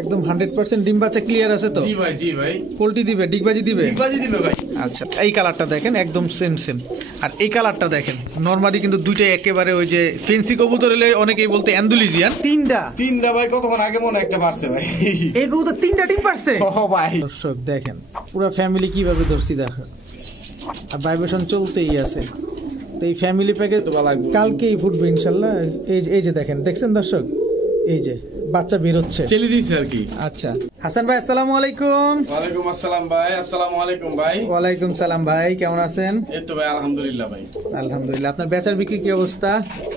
একদম 100% ডিম বাচ্চা ক্লিয়ার আছে তো? জি ভাই, জি ভাই। পোল্ট্রি দিবে, ডিগবাজি দিবে? ডিগবাজি দিবে ভাই। আচ্ছা, এই কালারটা দেখেন একদম সেম সেম। আর এই কালারটা দেখেন, নরমালি কিন্তু দুইটাই একেবারে ওই যে ফেন্সি কবুতর হলে অনেকেই বলতে অ্যান্ডালুজিয়ান। তিনটা ভাই, কতক্ষণ আগে মনে একটা পারছে ভাই। এই কবুতর তিনটা ডিম পারছে? ও ভাই, দর্শক দেখেন পুরো ফ্যামিলি কিভাবে ধরছি দেখো, আর ভাইব্রেশন চলতেই আছে। তো এই ফ্যামিলি প্যাকেজ কালকেই ফুটবে ইনশাল্লাহ। এই যে দেখেন, দেখছেন দর্শক, এই যে বাচ্চা বের হচ্ছে, চলে দিয়েছে আর কি। আচ্ছা হাসান ভাই, আসসালামু আলাইকুম। ওয়ালাইকুম আসসালাম ভাই। আসসালামু আলাইকুম ভাই। ওয়ালাইকুম সালাম ভাই, কেমন আছেন? এই তো ভাই, আলহামদুলিল্লাহ ভাই। আলহামদুলিল্লাহ। আপনার বেচার বিক্রি কি অবস্থা?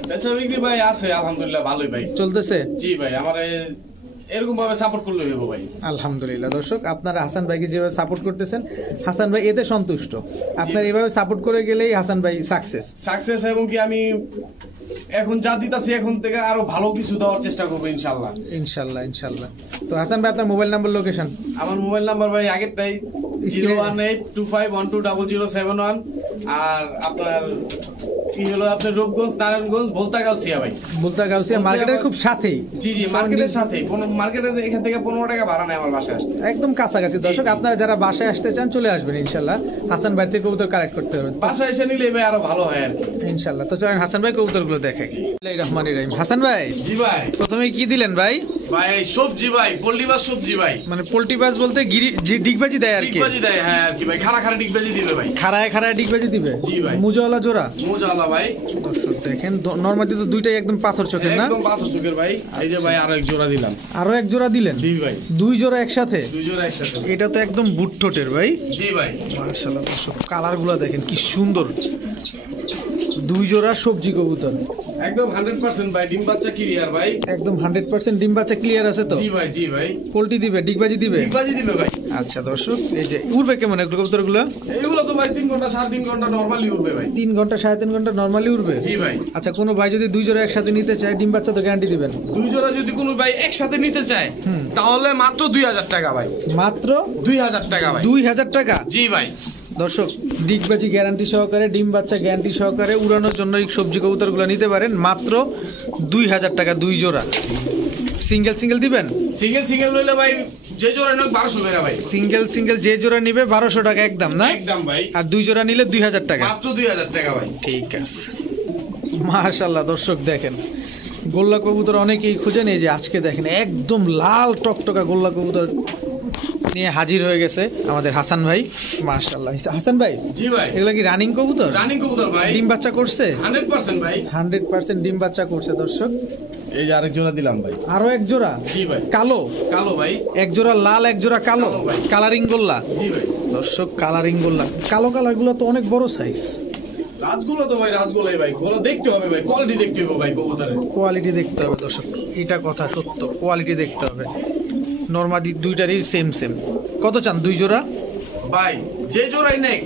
বেচা বিক্রি ভাই আছে আলহামদুলিল্লাহ, ভালোই ভাই চলতেছে? জি ভাই, আমার এরকম ভাবে সাপোর্ট করলে হইব ভাই। আলহামদুলিল্লাহ। দর্শক আপনারা হাসান ভাইকে যেভাবে সাপোর্ট করতেছেন, হাসান ভাই এতে সন্তুষ্ট। আপনার এভাবে সাপোর্ট করে গেলেই হাসান ভাই সাকসেস। এবং কি আমি এখন যা দিতাছি এখন থেকে আরো ভালো কিছু দেওয়ার চেষ্টা করবো ইনশাল্লাহ। ইনশাল্লাহ। তো হাসান ভাই, আপনার মোবাইল নাম্বার, লোকেশন? আমার মোবাইল নাম্বার ভাই আগেরটাই 01825120071, আর আপনার কি হলো আপনার রূপগঞ্জ, নারায়ণগঞ্জ, ভোলতাগাউছিয়া ভাই। ভোলতাগাউছিয়া মার্কেটের খুব সাথেই। জি, মার্কেটের সাথে, মার্কেটে এখান থেকে 15 টাকা ভাড়া নেয় আমার বাসায় আসতে, একদম কাছাকাছি। দর্শক আপনারা যারা বাসায় আসতে চান চলে আসবেন ইনশাল্লাহ, হাসান ভাই থেকে কবুতর কালেক্ট করতে হবে। বাসায় এসে নিলে ভাই আরো ভালো হয় আর কি ইনশাল্লাহ। তো চলেন হাসান ভাই কবুতরগুলো দেখাই। রহমানির রহিম। হাসান ভাই, জি ভাই, প্রথমে কি দিলেন ভাই? ভাই সবজি ভাই, পোল্ট্রি বাস সবজি ভাই। মানে পোল্ট্রি বাস বলতে ডিগবাজি দেয় আর কি? ডিগবাজি দেয়, হ্যাঁ আর কি ভাই, খাড়া ডিগবাজি দিবে ভাই। খাড়ায় ডিগবাজি দিবে? জি ভাই। মুজাওয়ালা জোড়া? মুজাওয়ালা ভাই। দর্শক দেখেন, নরমালি তো দুইটাই একদম পাথর চোখের না? একদম পাথর চোখের ভাই। এই যে ভাই আরো এক জোড়া দিলাম। আরো এক জোড়া দিলেন? জি ভাই। দুই জোড়া একসাথে? দুই জোড়া একসাথে। এটা তো একদম বুট ঠোঁটের ভাই। জি ভাই। মাশাআল্লাহ দর্শক, কালারগুলো দেখেন কি সুন্দর। দুই জোড়া সবজি কবুতর, একদম 100% ভাই ডিম বাচ্চা ক্লিয়ার ভাই। একদম 100% ডিম বাচ্চা ক্লিয়ার আছে তো? জি ভাই, জি ভাই। পোল্ট্রি দিবে, ডিগবাজি দিবে? ডিগবাজি দিবে ভাই। আচ্ছা দর্শক, এই যে উড়বে কেমন এগুলো কবুতরগুলো? এগুলো তো ভাই 3 ঘন্টা 3.5 ঘন্টা নরমালি উঠবে ভাই। 3 ঘন্টা 3.5 ঘন্টা নরমালি উড়বে? জি ভাই। আচ্ছা, কোনো ভাই যদি দুই জোড়া একসাথে নিতে চায়, ডিম বাচ্চা তো গ্যারান্টি দিবেন? দুই জোড়া যদি কোনো ভাই একসাথে নিতে চায় তাহলে মাত্র 2000 টাকা ভাই। মাত্র 2000 টাকা ভাই। 2000 টাকা? জি ভাই। দর্শক, ডিগবাজি গ্যারান্টি সহকারে, ডিম বাচ্চা গ্যারান্টি সহকারে উড়ানোর জন্য এই সবজি কবুতরগুলো নিতে পারেন মাত্র 2000 টাকা দুই জোড়া। সিঙ্গেল দিবেন? সিঙ্গেল লইলে ভাই যে জোড়া নেক 1200 টাকা ভাই। সিঙ্গেল যে জোড়া নিবে 1200 টাকা একদম না? একদম ভাই। আর দুই জোড়া নিলে 2000 টাকা? মাত্র 2000 টাকা ভাই। ঠিক আছে। মাশাআল্লাহ দর্শক দেখেন, গোল্লা কবুতর অনেকেই খুঁজেন, এই যে আজকে দেখেন একদম লাল টকটকা গোল্লা কবুতর নিয়ে হাজির হয়ে গেছে আমাদের হাসান ভাই। মাশাআল্লাহ। হাসান ভাই, জি ভাই, এগুলা কি রানিং কবুতর? রানিং কবুতর ভাই। ডিম বাচ্চা করছে? 100% ভাই। 100% ডিম বাচ্চা করছে দর্শক। এই যে আরেক জোড়া দিলাম ভাই। আরো এক জোড়া? জি ভাই। কালো ভাই। এক জোড়া লাল, এক জোড়া কালো। কালারিং গোল্লা? জি ভাই। দর্শক কালারিং গোল্লা, কালো কালারগুলো তো অনেক বড় সাইজ। রাজগুলো তো ভাই রাজগুলাই ভাই, গোলা দেখতে হবে ভাই, কোয়ালিটি দেখতে হবে ভাই, কবুতরের কোয়ালিটি দেখতে হবে দর্শক, এটা কথা সত্য, কোয়ালিটি দেখতে হবে। নরমালি দুইটারই সেম। কত চান দুই জোড়া? ভাই যে জোড়াই নেক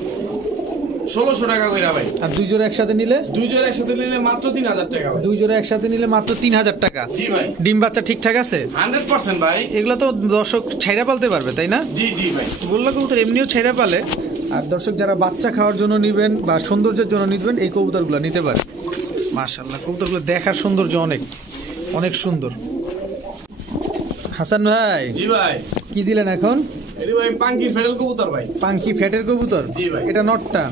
1600 টাকা কইরা ভাই। আর দুই জোড়া একসাথে নিলে? দুই জোড়া একসাথে নিলে মাত্র 3000 টাকা ভাই। দুই জোড়া একসাথে নিলে মাত্র 3000 টাকা? জি ভাই। ডিম বাচ্চা ঠিকঠাক আছে? 100% ভাই। এগুলো তো দর্শক ছাইরা পালতে পারবে তাই না? জি ভাই। গোল্লা কবুতর এমনিও ছাইরা পালে। আর দর্শক যারা বাচ্চা খাওয়ার জন্য নিবেন বা সৌন্দর্যের জন্য নিবেন, এই কবুতরগুলো নিতে পারে। মাশাআল্লাহ, কবুতরগুলো দেখার সৌন্দর্য অনেক সুন্দর। হাসান ভাই, জি ভাই, কি দিলেন এখন? এরি ভাই পাঙ্কি ফেডাল কবুতর ভাই। পাঙ্কি ফ্যাটের কবুতর? জি ভাই। এটা নটটা?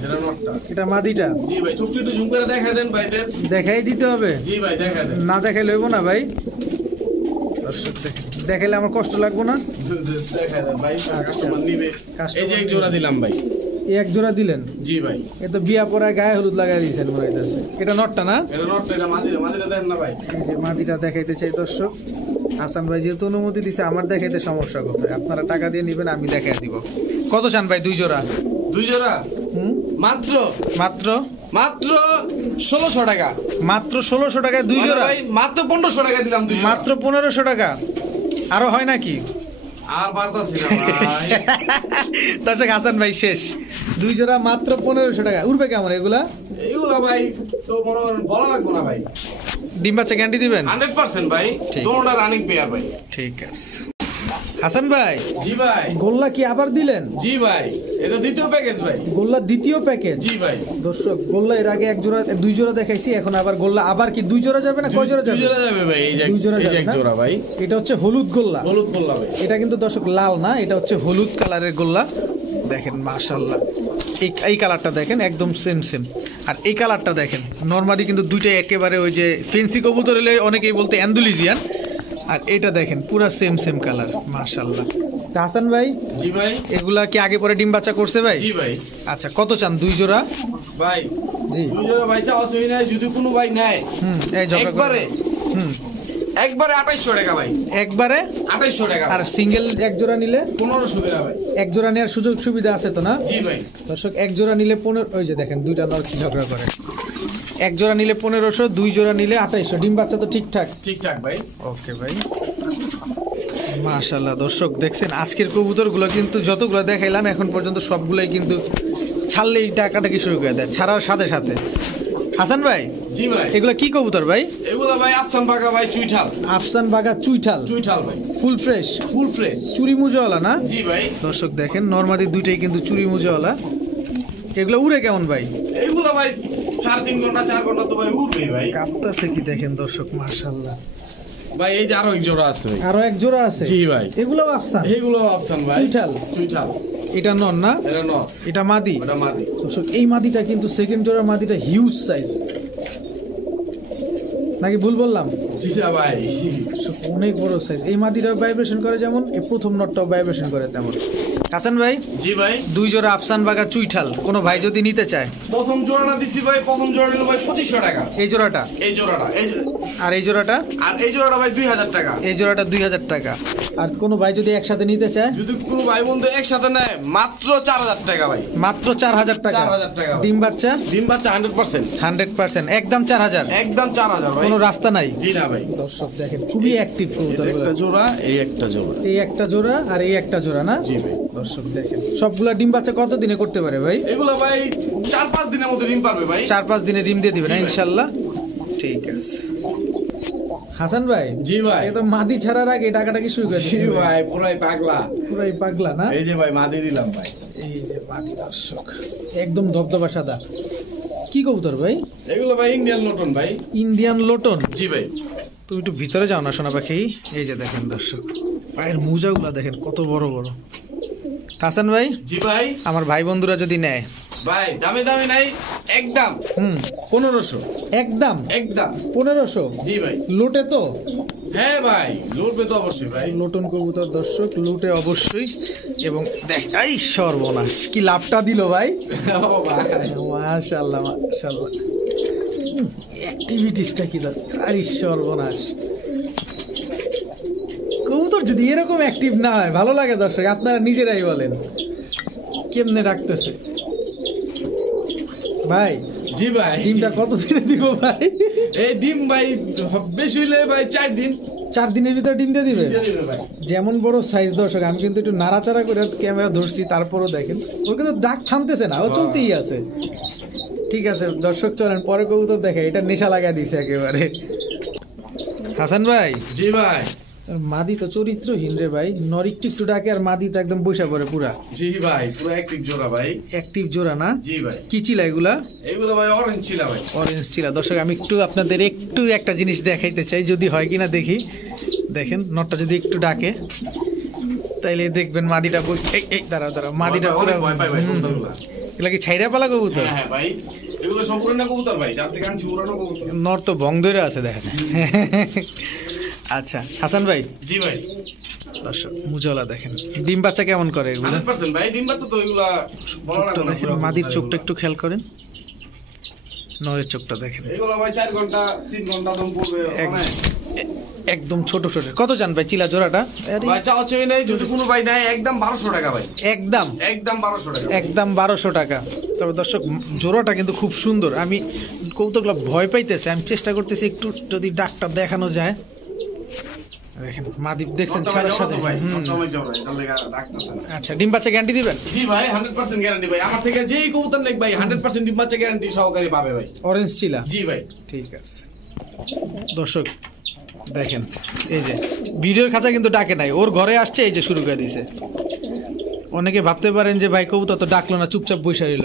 এটা মাদিটা? জি ভাই। চোখটা একটু জুম করে দেখা দেন ভাইদের। দেখাই দিতে হবে? জি ভাই, দেখা দেন। না দেখাইলে হইব না ভাই। দর্শক দেখাইলে আমার কষ্ট লাগবো না? দেখা দেন ভাই, কাস্টমার নিবে। এই যে এক জোড়া দিলাম ভাই। এক জোড়া দিলেন? জি ভাই। এ তো বিয়া পড়ায় গায়ে হলুদ লাগাই দিয়েছেন মনে হইতেছে। এটা নটটা না? এটা নটটা, এটা মাদিটা দেখেন না ভাই। এই যে মাদিটা দেখাইতে চাই দর্শক। হাসান ভাই যেহেতু অনুমতি দিছে, আমার দেখাইতে সমস্যা কোথায়? আপনারা টাকা দিয়ে নিবেন, আমি দেখাই দিব। কত চান ভাই দুই জোড়া? দুই জোড়া মাত্র 1600 টাকা। মাত্র 1600 টাকায় দুই জোড়া? মাত্র 1500 টাকা দিলাম দুই জোড়া। মাত্র 1500 টাকা? আরো হয় নাকি? আর পারতাছি না ভাই। দর্শক হাসান ভাই শেষ। দুই জোড়া মাত্র 1500 টাকা। উড়বে কেমন এগুলা? এগুলা ভাই তো বলা লাগবে না ভাই। ডিম বাচ্চা গ্যারান্টি দিবেন? 100% ভাই। দুটোটা রানিং পেয়ার ভাই। ঠিক আছে। হাসান ভাই, জি ভাই। গোল্লা কি আবার দিলেন? জি ভাই, এটা দ্বিতীয় প্যাকেজ ভাই। গোল্লা দ্বিতীয় প্যাকেজ। জি ভাই। দর্শক, গোল্লা এর আগে এক জোড়া, দুই জোড়া দেখাইছি, এখন আবার গোল্লা আবার কি দুই জোড়া যাবে না কয় জোড়া দুই যাবে? জোড়া যাবে ভাই, এই যে দুই জোড়া এই যে যাবে এক না? জোড়া ভাই। এটা হচ্ছে হলুদ গোল্লা। হলুদ গোল্লা ভাই। এটা কিন্তু দর্শক লাল না, এটা হচ্ছে হলুদ কালারের গোল্লা। দেখেন মাশাআল্লাহ, এই কালারটা দেখেন একদম সেম সেম। আর এই কালারটা দেখেন, নরমালি কিন্তু দুইটাই একেবারে ওই যে ফেন্সি কবুতর হলে অনেকেই বলতে অ্যান্ডুলিজিয়ান, আর এটা দেখেন পুরা সেম সেম কালার মাশাআল্লাহ। তা হাসান ভাই, জি ভাই। এগুলা কি আগে পরে ডিম বাচ্চা করছে ভাই? জি ভাই। আচ্ছা, কত চান দুই জোড়া? ভাই জি, দুই জোড়া ভাই চাওয়া চই নাই, যদি কোনো ভাই নেয় এই ঝগড়া একবারে হুম একবারে 2800 টাকা ভাই, একবারে। 2800 টাকা। আর সিঙ্গেল এক জোড়া নিলে 1500 টাকা ভাই। এক জোড়া নেওয়ার সুযোগ সুবিধা আছে তো না? জি ভাই। দর্শক, এক জোড়া নিলে 15, ওই যে দেখেন দুইটা নর কি ঝগড়া করে। এক জোড়া নিলে 1500, দুই জোড়া নিলে 2800। ডিম বাচ্চা তো ঠিকঠাক? ঠিকঠাক ভাই। ওকে ভাই, মাশাআল্লাহ। দর্শক দেখছেন আজকের কবুতরগুলো কিন্তু যতগুলো দেখাইলাম এখন পর্যন্ত সবগুলোই কিন্তু ছাড়লেই টাকাটাকি শুরু করে দেয়, ছাড়ার সাথে সাথে। হাসান ভাই, জি ভাই। এগুলো কি কবুতর ভাই? এগুলা ভাই আফসান বাগা ভাই, চুইঠাল। আফসান বাগা চুইঠাল। চুইঠাল ভাই, ফুল ফ্রেশ, ফুল ফ্রেশ। চুরি মুজোওয়ালা না? জি ভাই। দর্শক দেখেন নরমালি দুইটাই কিন্তু চুরি মুজোওয়ালা। এগুলো উড়ে কেমন ভাই? এগুলা ভাই 3.5 ঘন্টা 4 ঘন্টা তো ভাই উঠবে ভাই। কাঁপতাছে কি দেখেন দর্শক মাশাআল্লাহ। ভাই এই যে আরো এক জোড়া আছে ভাই। আরো এক জোড়া আছে? জি ভাই। এগুলো আফসান? এগুলো আফসান ভাই। চুইঠাল। চুইঠাল। এটা নর না? এটা নর, এটা মাদি। ওটা মাদি। দর্শক, এই মাদিটা কিন্তু সেকেন্ড জোড়ার মাদিটা হিউজ সাইজ, নাকি ভুল বললাম? জি না ভাই। দর্শক, অনেক বড় সাইজ। এই মাদিটাও ভাইব্রেশন করে যেমন, এই প্রথম নটটাও ভাইব্রেশন করে তেমন। হাসান ভাই, জি ভাই। দুই জোড়া আফসান বাগা চুইঠাল কোনো ভাই যদি নিতে চায়? প্রথম জোড়াটা দিছি ভাই, প্রথম জোড়া নিল ভাই 2500 টাকা। এই জোড়াটা? এই জোড়াটা, আর এই জোড়াটা? আর এই জোড়াটা ভাই 2000 টাকা। এই জোড়াটা 2000 টাকা। আর কোনো ভাই যদি একসাথে নিতে চায়? যদি কোনো ভাই বন্ধু একসাথে নেয় মাত্র 4000 টাকা ভাই। মাত্র 4000 টাকা। 4000 টাকা। ডিম বাচ্চা? ডিম বাচ্চা 100%। 100%, একদম 4000? একদম 4000 ভাই। কোনো রাস্তা নাই? জি না ভাই। দর্শক দেখেন খুবই অ্যাক্টিভ কবুতর। একটা জোড়া, এই একটা জোড়া। এই একটা জোড়া আর এই একটা জোড়া না? জি ভাই। দর্শক দেখেন সবগুলা ডিম বাচ্চা কত দিনে করতে পারে ভাই? এগুলো ভাই 4-5 দিনের মধ্যে ডিম পারবে ভাই। 4-5 দিনে ডিম দিয়ে দিবে না জি ভাই। ইনশাল্লাহ? ঠিক আছে। হাসান ভাই, জি ভাই। এ তো মাদি ছাড়ার আগে টাকাটা কি শুরু করে জি ভাই, পুরাই পাগলা। পুরাই পাগলা না? এই যে ভাই মাদি দিলাম ভাই। এই যে মাদি দর্শক, একদম ধবধবা সাদা। কি কবুতর ভাই? এগুলো ভাই ইন্ডিয়ান লটন ভাই। Indian lotion? জি ভাই। তুমি একটু ভিতরে যাও না সোনা পাখি। এই যে দেখেন দর্শক, পায়ের মোজাগুলা দেখেন কত বড় বড়। হাসান ভাই, জি ভাই। আমার ভাই বন্ধুরা যদি নেয়? ভাই দামি দামি নাই, একদম 1500। একদম একদম 1500? জি ভাই। লোটে তো? হ্যাঁ ভাই, লুটবে তো অবশ্যই ভাই। লোটন কবুতর দর্শক, লুটে অবশ্যই। এবং দেখ, এই সর্বনাশ কি লাভটা দিল ভাই। ও ভাই। মাশাআল্লাহ মাশাআল্লাহ, অ্যাক্টিভিটিসটা কি দাও, আরে সর্বনাশ। কবুতর যদি এরকম অ্যাক্টিভ না হয় ভালো লাগে দর্শক, আপনারা নিজেরাই বলেন। কেমনে ডাকতেছে ভাই? জি ভাই। ডিমটা কত দিনে দিব ভাই? এই ডিম ভাই বেশি হইলে ভাই 4 দিন। 4 দিনের ভিতরে ডিম দিয়ে দিবে? দিয়ে দিবে ভাই। যেমন বড় সাইজ দর্শক, আমি কিন্তু একটু নাড়াচাড়া করে ক্যামেরা ধরছি, তারপরও দেখেন ওর কিন্তু ডাক থামতেছে না, ও চলতেই আছে। ঠিক আছে দর্শক, চলেন পরে কবুতর দেখে, এটা নেশা লাগা দিছে একেবারে। হাসান ভাই, জি ভাই। মাদি তো চরিত্রহীন রে ভাই, নর একটু একটু ডাকে আর মাদি তো একদম বসে পড়ে পুরা। জি ভাই, পুরো অ্যাক্টিভ জোড়া ভাই। অ্যাক্টিভ জোড়া না? জি ভাই। কি চিলা এগুলা? এগুলো ভাই অরেঞ্জ ছিল ভাই। অরেঞ্জ চিলা। দর্শক আমি একটু আপনাদের একটু একটা জিনিস দেখাইতে চাই, যদি হয় কিনা দেখি। দেখেন নটটা যদি একটু ডাকে তাইলে দেখবেন মাদিটা এই এই দাঁড়াও দাঁড়াও, মাদিটা পুরো ভয় পাই ভাই কবুতরগুলা। এগুলা কি ছাইরা পালা কবুতর? হ্যাঁ ভাই, এগুলো সম্পূর্ণ কবুতর ভাই, যার থেকে আনছি পুরানো কবুতর। নর তো ভং ধরে আছে দেখা যায়। আচ্ছা হাসান ভাই, জি ভাই। দর্শক মুজলা দেখেন ডিম বাচ্চা কেমন করে এগুলো? 100% ভাই, ডিম বাচ্চা তো এগুলা বড় চোখটা লাগবে না। দেখেন, মাদির চোখটা একটু খেয়াল করেন, নরের চোখটা দেখেন এগুলো ভাই 4 ঘন্টা 3 ঘন্টা দম পড়বে অনেক। একদম ছোট ছোট। কত জান ভাই চিলা জোড়াটা? আরে, ভাই চাও চাই নাই, যদি কোনো ভাই নাই একদম 1200 টাকা ভাই। একদম একদম 1200 টাকা। একদম 1200 টাকা। তবে দর্শক জোড়াটা কিন্তু খুব সুন্দর। আমি কবুতরগুলো ভয় পাইতেছে, আমি চেষ্টা করতেছি একটু যদি ডাকটা দেখানো যায়। দেখেন মাদিপ দেখছেন ছাড়ার সাথে। আচ্ছা, ডিম বাচ্চা গ্যারান্টি দিবেন? জি ভাই, 100% গ্যারান্টি ভাই। আমার থেকে যেই কবুতর নেক ভাই 100% ডিম বাচ্চা গ্যারান্টি সহকারে পাবে ভাই। অরেঞ্জ চিলা? জি ভাই। ঠিক আছে দর্শক, দেখেন এই যে ভিডিওর খাঁচা কিন্তু ডাকে নাই, ওর ঘরে আসছে, এই যে শুরু করে দিছে। অনেকে ভাবতে পারেন যে ভাই কবুতর তো ডাকলো না, চুপচাপ বসে রইল।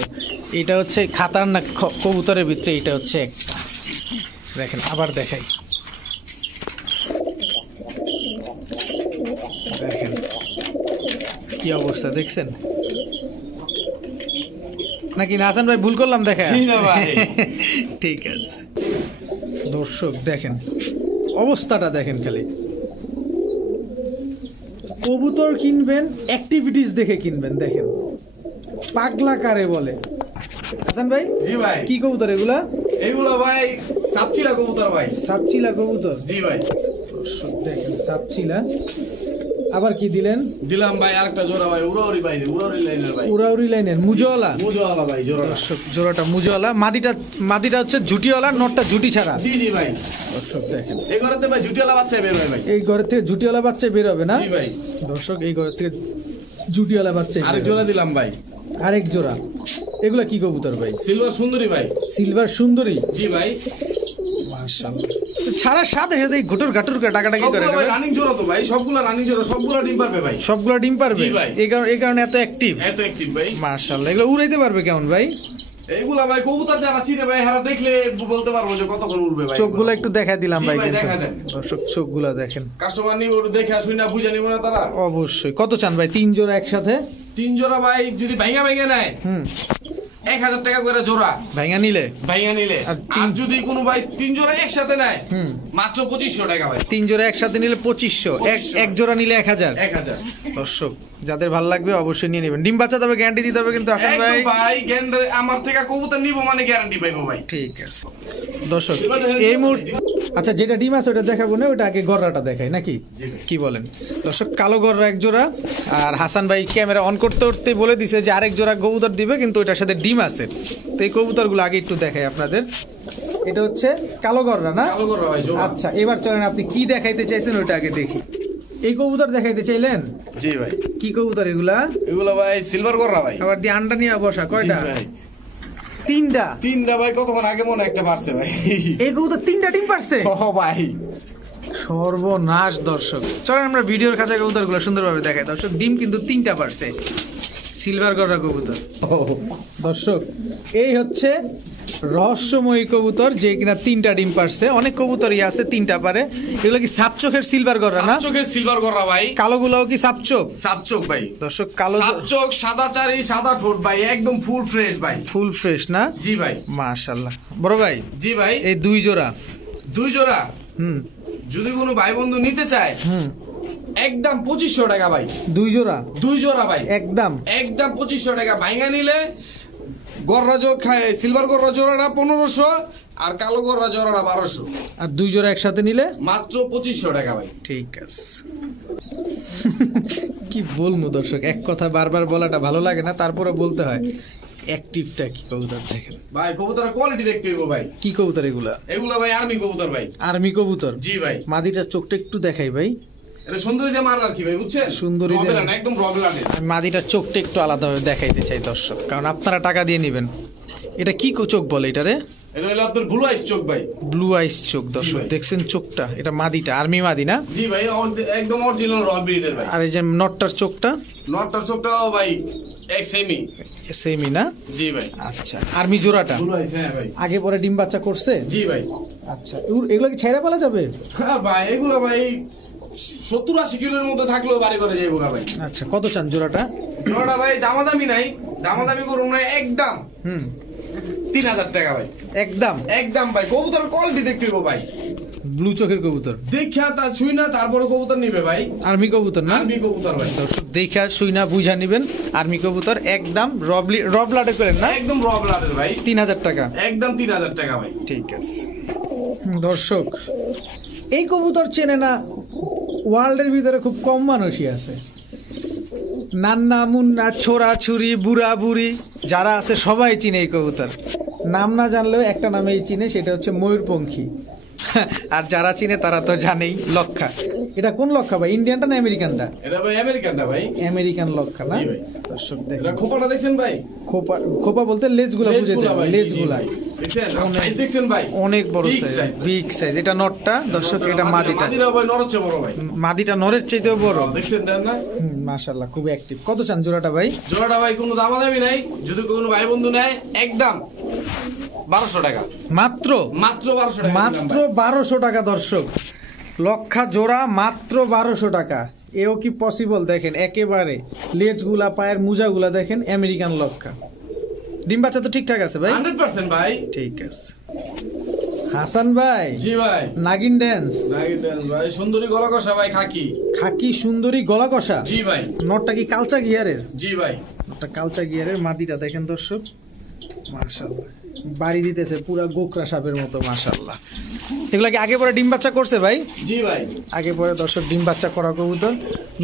এটা হচ্ছে খাতারনাক কবুতরের ভিতরে এটা হচ্ছে একটা। দেখেন আবার দেখাই, দেখেন কি অবস্থা দেখছেন নাকি না হাসান ভাই? ভুল করলাম দেখা? জি না ভাই। ঠিক আছে দর্শক দেখেন অবস্থাটা দেখেন, খালি কবুতর কিনবেন অ্যাক্টিভিটিস দেখে কিনবেন। দেখেন পাগলা কারে বলে হাসান ভাই? জি ভাই। কি কবুতর এগুলা? এগুলো ভাই সাপচিলা কবুতর ভাই। সাপচিলা কবুতর। জি ভাই। দর্শক দেখেন সাপচিলা। আবার কি দিলেন? দিলাম ভাই আরেকটা জোড়া ভাই, উড়াউড়ি ভাই, উড়াউড়ি লাইনের ভাই। উড়াউড়ি লাইনের মুজওয়ালা। মুজওয়ালা ভাই জোড়া। দর্শক জোড়াটা মুজওয়ালা, মাদিটা হচ্ছে জুটিওয়ালা, নটটা জুটি ছাড়া। জি জি ভাই। দর্শক দেখেন এই ঘরেতে ভাই জুটিওয়ালা বাচ্চা বের হয় ভাই। এই ঘরের থেকে জুটিওয়ালা বাচ্চা বের হবে না? জি ভাই। দর্শক এই ঘরের থেকে জুটিওয়ালা বাচ্চা আরেক জোড়া দিলাম ভাই। আরেক জোড়া। এগুলা কি কবুতর ভাই? সিলভার সুন্দরী ভাই। সিলভার সুন্দরী। জি ভাই। মাশাআল্লাহ। ছাড়া সাথে সাথে ঘুটুর ঘাটুর ডাকাডাকি করে সবগুলো ভাই রানিং জোড়া তো ভাই, সবগুলো রানিং জোড়া, সবগুলো ডিম পারবে ভাই। সবগুলো ডিম পারবে? জি ভাই। এই কারণে এত অ্যাক্টিভ। এত অ্যাক্টিভ ভাই। মাশাআল্লাহ। এগুলো উড়াইতে পারবে কেমন ভাই? এইগুলা ভাই কবুতর যারা চিনে ভাই হারা দেখলে বলতে পারবো যে কতক্ষণ উড়বে ভাই। চোখগুলো একটু দেখাই দিলাম জি ভাই ভাই, কিন্তু। দেখা দেন। দর্শক চোখগুলো দেখেন। কাস্টমার নিব দেখে আসুন না, বুঝে নিব না তারা। অবশ্যই। কত চান ভাই? 3 জোড়া একসাথে? 3 জোড়া ভাই যদি ভাইঙা নেয় 1000 টাকা করে জোড়া ভাইঙা নিলে। আর যদি কোনো ভাই 3 জোড়া একসাথে নেয় হুম মাত্র 2500 টাকা ভাই। 3 জোড়া একসাথে নিলে 2500, এক জোড়া নিলে 1000। 1000। দর্শক যাদের ভালো লাগবে অবশ্যই নিয়ে নেবেন। ডিম বাচ্চা তবে গ্যারান্টি দিতে হবে কিন্তু হাসান ভাই। একদম ভাই গ্যারান্টি, আমার থেকে কবুতর নিব মানে গ্যারান্টি পাইবো ভাই। ঠিক আছে দর্শক এই মুহূর্তে আচ্ছা যেটা ডিম আছে ওটা দেখাবো না, ওটা আগে গররাটা দেখাই নাকি? কি বলেন? দর্শক কালো গররা এক জোড়া, আর হাসান ভাই ক্যামেরা অন করতে করতে বলে দিছে যে আরেক জোড়া কবুতর দিবে, কিন্তু ওটার সাথে ডিম আছে। তো এই কবুতরগুলো আগে একটু দেখাই আপনাদের। এটা হচ্ছে কালো গররা না? কালো গররা ভাই জোড়া। আচ্ছা এবার চলেন আপনি কি দেখাইতে চাইছেন ওটা আগে দেখি। এই কবুতর দেখাইতে চাইলেন? জি ভাই। কি কবুতর এগুলা? এগুলো ভাই সিলভার গররা ভাই। আবার দিয়ে আন্ডা নিয়ে বসা কয়টা? জি ভাই। 3টা ভাই কতক্ষণ আগে মনে একটা পারছে ভাই। এই কবুতর 3টা ডিম পারছে? ও ভাই সর্বনাশ। দর্শক চলেন আমরা ভিডিওর কাছে কবুতরগুলো সুন্দরভাবে দেখাই। দর্শক ডিম কিন্তু 3টা পারছে, সিলভার গররা কবুতর। দর্শক এই হচ্ছে রহস্যময়ী কবুতর যে কিনা 3টা ডিম পারছে। অনেক কবুতরই আছে 3টা পারে। এগুলো কি সাপচোখের সিলভার গররা না? সাপচোখের সিলভার গররা ভাই। কালোগুলোও কি সাপচোখ? সাপচোখ ভাই। দর্শক কালো সাপচোখ, সাদা চারি, সাদা ঠোঁট ভাই, একদম ফুল ফ্রেশ ভাই। ফুল ফ্রেশ না? জি ভাই। মাশাআল্লাহ। বড় ভাই জি ভাই। এই 2 জোড়া 2 জোড়া হুম যদি কোনো ভাই বন্ধু নিতে চায় হুম একদম 2500 টাকা ভাই। 2 জোড়া 2 জোড়া ভাই একদম 2500 টাকা। ভাইঙা নিলে গররা খায় সিলভার গররা জোড়াটা 1500 আর কালো গররা জোড়াটা 1200। আর 2 জোড়া একসাথে নিলে মাত্র 2500 টাকা ভাই। ঠিক আছে। কি বলবো দর্শক, এক কথা বারবার বলাটা ভালো লাগে না, তারপরে বলতে হয়। অ্যাক্টিভটা কি কবুতর দেখেন ভাই, কবুতরের কোয়ালিটি দেখতে হইব ভাই। কি কবুতর এগুলা? এগুলা ভাই আর্মি কবুতর ভাই। আর্মি কবুতর? জি ভাই। মাদিটার চোখটা একটু দেখাই ভাই। এটা সুন্দরী দিয়ে মার আর কি ভাই, বুঝছেন? সুন্দরী দিয়ে একদম রবেলানের। আমি মাদিটার চোখটা একটু আলাদাভাবে দেখাইতে চাই দর্শক, কারণ আপনারা টাকা দিয়ে নেবেন। এটা কি চোখ বলে এটারে? এটা হলো আপনার ব্লু আইস চোখ ভাই। ব্লু আইস চোখ। দর্শক দেখছেন চোখটা? এটা মাদিটা, আর্মি মাদি না? জি ভাই, একদম অরিজিনাল র ব্রিডের ভাই। আর এই যে নটটার চোখটা? নটটার চোখটাও ভাই এক সেমি। সেমি না? জি ভাই। আচ্ছা আর্মি জোড়াটা ব্লু আইস, হ্যাঁ ভাই। আগে পরে ডিম বাচ্চা করছে? জি ভাই। আচ্ছা এগুলো কি ছাইরা পালা যাবে? হ্যাঁ ভাই, এগুলো ভাই 70-80 কিলোর মধ্যে থাকলেও বাড়ি করে যাইবো ভাই। আচ্ছা কত চান জোড়াটা? জোড়াটা ভাই দামাদামি নাই, দামাদামি করুন না, একদম 3000 টাকা ভাই। একদম ভাই। কবুতরের কোয়ালিটি দেখতে হইব ভাই। ব্লু চোখের কবুতর দেখা তা শুই না তারপরে কবুতর নিবে ভাই। আর্মি কবুতর না? আর্মি কবুতর ভাই। দর্শক দেখা শুই না বুঝা নিবেন। আর্মি কবুতর একদম রবলাটে করেন না? একদম র ব্লাডের ভাই। 3000 টাকা। একদম 3000 টাকা ভাই। ঠিক আছে। দর্শক এই কবুতর চেনে না ওয়ার্ল্ডের ভিতরে খুব কম মানুষই আছে। নান্না মুন্না ছোড়া ছুরি বুড়া বুড়ি যারা আছে সবাই চিনে এই কবুতর। নাম না জানলেও একটা নামেই চিনে, সেটা হচ্ছে ময়ূরপঙ্খী। আর যারা চিনে তারা তো জানেই লক্ষা। এটা কোন লক্ষা ভাই, ইন্ডিয়ানটা না আমেরিকানটা? এটা ভাই আমেরিকানটা ভাই। আমেরিকান লক্ষা না? জি ভাই। দর্শক এটা দেখেন খোপাটা দেখছেন ভাই? খোপা, খোপা বলতে লেজগুলা বুঝে দেন, ভাই, লেজগুলা দেখছেন সাইজ দেখছেন ভাই? অনেক বড় Big size, size। Big size. এটা নটটা দর্শক, এটা মাদিটা। মাদিটা ভাই নরের চেয়ে বড় ভাই। মাদিটা নরের চাইতেও বড়। দেখছেন দেন না? মাশাআল্লাহ খুব অ্যাক্টিভ। কত চান জোড়াটা ভাই? জোড়াটা ভাই কোনো দামাদামি নাই, যদি কোনো ভাই বন্ধু নেয় একদম 1200 টাকা। মাত্র মাত্র 1200 টাকা। মাত্র 1200 টাকা দর্শক, লক্ষা জোড়া মাত্র 1200 টাকা। এও কি পসিবল? দেখেন একেবারে লেজগুলা, পায়ের মুজাগুলা দেখেন, আমেরিকান লক্ষা। ডিম বাচ্চা তো ঠিকঠাক আছে ভাই? 100% ভাই। ঠিক আছে। হাসান ভাই, জি ভাই। নাগিন ড্যান্স নাগিন ড্যান্স ভাই, সুন্দরী গলা কষা ভাই, খাকি। খাকি সুন্দরী গলা কষা। জি ভাই। নটটা কি কালচা গিয়ারের? জি ভাই। নটটা কালচা গিয়ারের। মাদিটা দেখেন দর্শক, মাশাআল্লাহ বাড়ি দিতেছে পুরা গোকরা সাপের মতো, মাশাআল্লাহ। এগুলা কি আগে পরে ডিম বাচ্চা করছে ভাই? জি ভাই। আগে পরে দর্শক ডিম বাচ্চা করা কবুতর।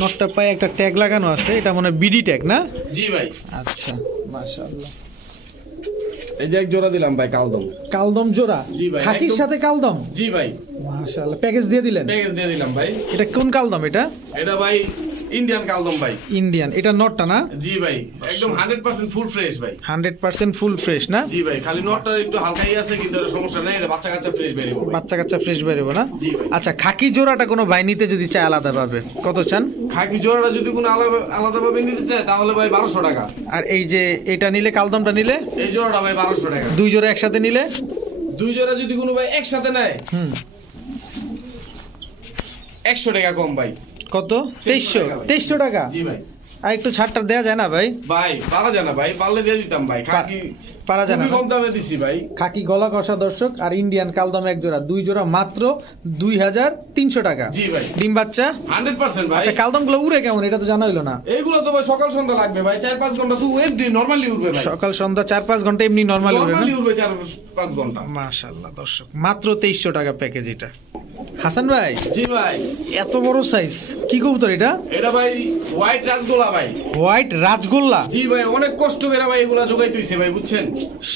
নটটার পায়ে একটা ট্যাগ লাগানো আছে, এটা মনে হয় বিডি ট্যাগ না? জি ভাই। আচ্ছা, মাশাআল্লাহ। এই যে এক জোড়া দিলাম ভাই কালদম। কালদম জোড়া? জি ভাই। খাকির সাথে কালদম? জি ভাই। মাশাআল্লাহ, প্যাকেজ দিয়ে দিলেন? প্যাকেজ দিয়ে দিলাম ভাই। এটা কোন কালদম এটা? এটা ভাই ইন্ডিয়ান কালদম ভাই। ইন্ডিয়ান। এটা নটটা না? জি ভাই, একদম 100% ফুল ফ্রেশ ভাই। 100% ফুল ফ্রেশ না? জি ভাই, খালি নটটা একটু হালকাই আছে, কিন্তু এর সমস্যা নাই, এটা বাচ্চা কাচ্চা ফ্রেশ বেরিয়ে যাবে। বাচ্চা কাচ্চা ফ্রেশ বেরোবে না? জি ভাই। আচ্ছা, খাকি জোড়াটা কোনো ভাই নিতে যদি চায় আলাদা পাবে, কত চান? খাকি জোড়াটা যদি কোনো আলাদা ভাবে নিতে চায় তাহলে ভাই 1200 টাকা। আর এই যে এটা নিলে, কালদমটা নিলে? এই জোড়াটা ভাই 1200 টাকা। দুই জোড়া একসাথে নিলে? দুই জোড়া যদি কোনো ভাই একসাথে নেয় 100 টাকা কম ভাই। কত? 2300 টাকা? জি ভাই। আর একটু ছাড়টা দেয়া যায় না ভাই? ভাই পারা যায় না ভাই, পারলে দিয়ে দিতাম ভাই। খাকি পারা যায় না? খুবই কম দামে দিছি ভাই। খাকি গলা কষা দর্শক, আর ইন্ডিয়ান কালদম এক জোড়া, দুই জোড়া মাত্র 2300 টাকা। জি ভাই। ডিম বাচ্চা? 100% ভাই। আচ্ছা, কালদম গুলো উড়ে কেমন এটা তো জানা হইলো না? এইগুলো তো ভাই সকাল সন্ধ্যা লাগবে ভাই, 4-5 ঘন্টা তো এফডি নরমালি উঠবে ভাই। সকাল সন্ধ্যা 4-5 ঘন্টা এমনি নরমাল উড়ে না? নরমালি উঠবে 4-5 ঘন্টা। মাশাআল্লাহ দর্শক, মাত্র 2300 টাকা প্যাকেজ এটা। হাসান ভাই, জি ভাই। এত বড় সাইজ কি কবুতর এটা? এটা ভাই হোয়াইট রাজগোলা ভাই। হোয়াইট রাজগোল্লা? জি ভাই, অনেক কষ্ট করে ভাই এগুলা জোগাই তুইছে ভাই, বুঝছেন?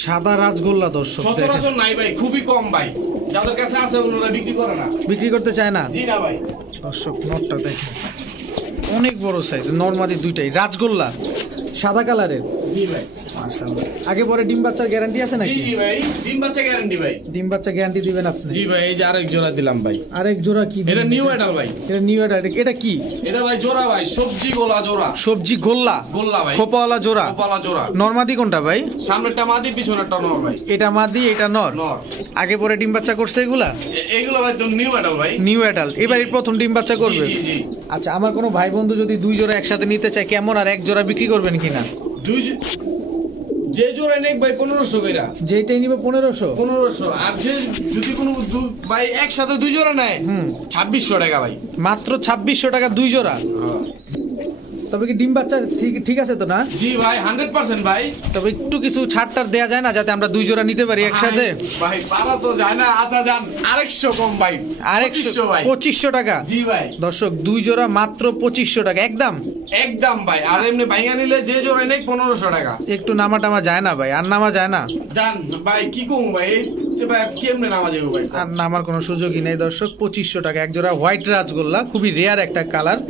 সাদা রাজগোল্লা দর্শক দেখেন। সচরাচর নাই ভাই, খুবই কম ভাই, যাদের কাছে আছে ওনারা বিক্রি করে না। বিক্রি করতে চায় না? জি না ভাই। দর্শক নটটা দেখেন, অনেক বড় সাইজ, নরমাদি দুইটাই রাজগোল্লা, সাদা কালারের। জি ভাই। মাশাআল্লাহ। আগে পরে ডিম বাচ্চার গ্যারান্টি আছে জি নাকি? জি ভাই, ডিম বাচ্চা গ্যারান্টি ভাই। ডিম বাচ্চা গ্যারান্টি দিবেন আপনি? জি ভাই, এই যে আরেক জোড়া দিলাম ভাই। আরেক জোড়া কি? এটা নিউ অ্যাডাল ভাই। এটা নিউ অ্যাডাল। এটা কি? এটা ভাই জোড়া ভাই, সবজি গোলা জোড়া। সবজি গোল্লা? গোল্লা ভাই। খোপাওয়ালা জোড়া? খোপাওয়ালা জোড়া। নরমাদি কোনটা ভাই? সামনেরটা মাদি, পিছনেরটা নর ভাই। এটা মাদি, এটা নর? নর। আগে পরে ডিম বাচ্চা করছে এগুলা? এইগুলো ভাই তো নিউ অ্যাডাল ভাই। নিউ অ্যাডাল, এবারই প্রথম ডিম বাচ্চা করবে? জি জি। আচ্ছা, আমার কোনো ভাই বন্ধু যদি দুই জোড়া একসাথে নিতে চায় কেমন, আর এক জোড়া বিক্রি করবেন কিনা? যে জোড়া নেক ভাই 1500 কইরা। যেটাই নিবে 1500? 1500। আর যে যদি কোনো ভাই একসাথে দুই জোড়া নেয় 2600 টাকা ভাই। মাত্র 2600 টাকা দুই জোড়া? তবে কি ডিম বাচ্চা ঠিক আছে তো না? জি ভাই, 100% ভাই। তবে একটু কিছু ছাড়টার দেয়া যায় না, যাতে আমরা দুই জোড়া নিতে পারি একসাথে? ভাই পারা তো যায় না। আচ্ছা যান, আরেকশো কম ভাই, 2500 ভাই। 2500 টাকা? জি ভাই। দর্শক, দুই জোড়া মাত্র 2500 টাকা একদম? একদম ভাই। আর এমনি ভাইঙ্গা নিলে যে জোড়া নেক 1500 টাকা। একটু নামা টামা যায় না ভাই? আর নামা যায় না? জান ভাই, কি কম ভাই, এই যে ভাই কেমনে নামা যাবে ভাই? আর নামার কোনো সুযোগই নেই দর্শক। 2500 টাকা এক জোড়া হোয়াইট রাজগোল্লা, খুবই রেয়ার একটা কালার।